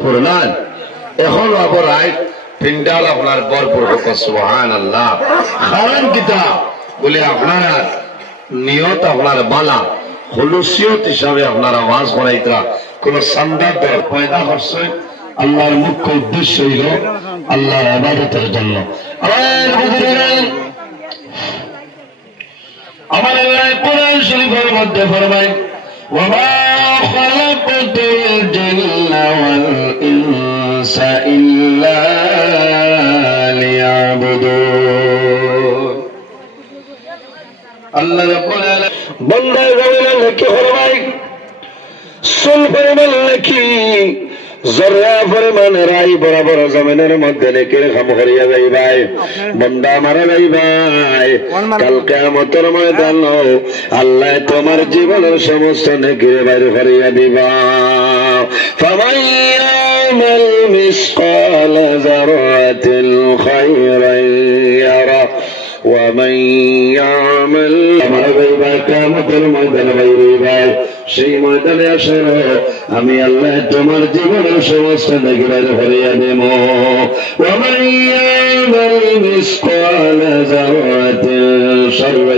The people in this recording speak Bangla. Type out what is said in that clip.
ফুরনান এখন আবরাই পিন্ডাল আপনার বরপুর হোক সুবহানাল্লাহ। কারণ কিতা বলে আপনার নিয়ত আপনার বালা খুলুসিয়ত হিসাবে আপনার আওয়াজ বানাইতরা কোন সান্দার দর পয়দা করছে আল্লাহর মুখ্য উদ্দেশ্য হইল আল্লাহর ইবাদতের জন্য। আমার আল্লাহ কোরআন শরীফের মধ্যে ফরমায় وما خلقت الجن والإنس إلا ليعبدون الله ربنا بندہ زمین لکی فرمائی سن فرمان لکی জররা পরিমাণ রাই বরাবর জমিনের মধ্যে লেখে খাম করিয়া যাইবাই বন্দা মারা যাইবাই কাল কিয়ামতের ময়দান আল্লাহ তোমার জীবনের সমস্ত নেকির বাইরে করিয়া দিবা। ফামান ইয়ামাল মিসকাল যারাতিন খায়রান ইয়ারা ومن يعمل আমার ভাই কিয়ামতের ময়দানে বাইরে সেই ময়দানে আসেন আমি আল্লাহ তোমার জীবনের সমস্ত নেকি বাইরে করিয়া দেব। ومن يعمل مثقال ذرة شرا